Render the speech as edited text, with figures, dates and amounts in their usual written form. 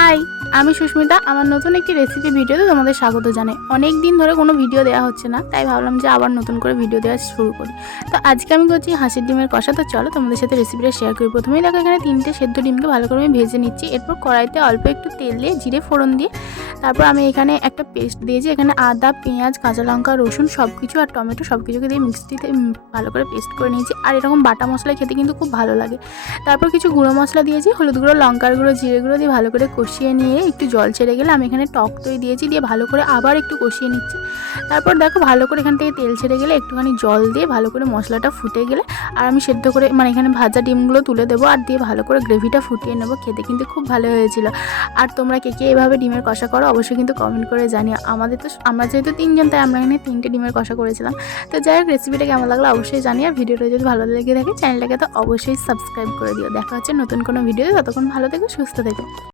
High, আমি সুস্মিতা। আমার নতুন একটি রেসিপি ভিডিওতে তোমাদের স্বাগত জানাই। অনেক দিন ধরে কোনো ভিডিও দেওয়া হচ্ছে না, তাই ভাবলাম যে আবার নতুন করে ভিডিও দেওয়া শুরু করি। তো আজকে আমি করছি হাঁসের ডিমের কষা। তো চলো তোমাদের সাথে রেসিপিটা শেয়ার করি। প্রথমেই দেখো এখানে 3টে সেদ্ধ ডিমকে ভালো করে আমি ভেজে নিচ্ছি। এরপর কড়াইতে অল্প একটু তেল দিয়ে জিরে ফোড়ন দিয়ে তারপর আমি এখানে একটা পেস্ট দিয়েছি। এখানে আদা, পেঁয়াজ, কাঁচা লঙ্কা, রসুন সব কিছু আর টমেটো সব কিছুকে দিয়ে মিক্সিতে ভালো করে পেস্ট করে নিয়েছি। আর এরকম বাটা মশলা খেতে কিন্তু খুব ভালো লাগে। তারপর কিছু গুঁড়ো মশলা দিয়েছি, হলুদ গুঁড়ো, লঙ্কার গুঁড়ো, জিরে গুঁড়ো দিয়ে ভালো করে কষিয়ে নিয়ে একটু জল ছেড়ে গেলে আমি এখানে টক দই দিয়েছি, দিয়ে ভালো করে আবার একটু কষিয়ে নিচ্ছি। তারপর দেখো ভালো করে এখান থেকে তেল ছেড়ে গেলে একটুখানি জল দিয়ে ভালো করে মশলাটা ফুটে গেলে আর আমি সেদ্ধ করে এখানে ভাজা ডিমগুলো তুলে দেবো আর দিয়ে ভালো করে গ্রেভিটা ফুটিয়ে নেবো। খেতে কিন্তু খুব ভালো হয়েছিল। আর তোমরা কে কে এভাবে ডিমের কষা করো অবশ্যই কিন্তু কমেন্ট করে জানিও। আমরা যেহেতু 3জন, তাই আমরা এখানে 3টে ডিমের কষা করেছিলাম। তো যাই হোক, রেসিপিটা কেমন লাগলো অবশ্যই জানিও। আর ভিডিওটা যদি ভালো লেগে থাকে চ্যানেলটাকে তো অবশ্যই সাবস্ক্রাইব করে দিও। দেখা হচ্ছে নতুন কোনো ভিডিওতে। ততক্ষণ ভালো থেকো, সুস্থ থেকো।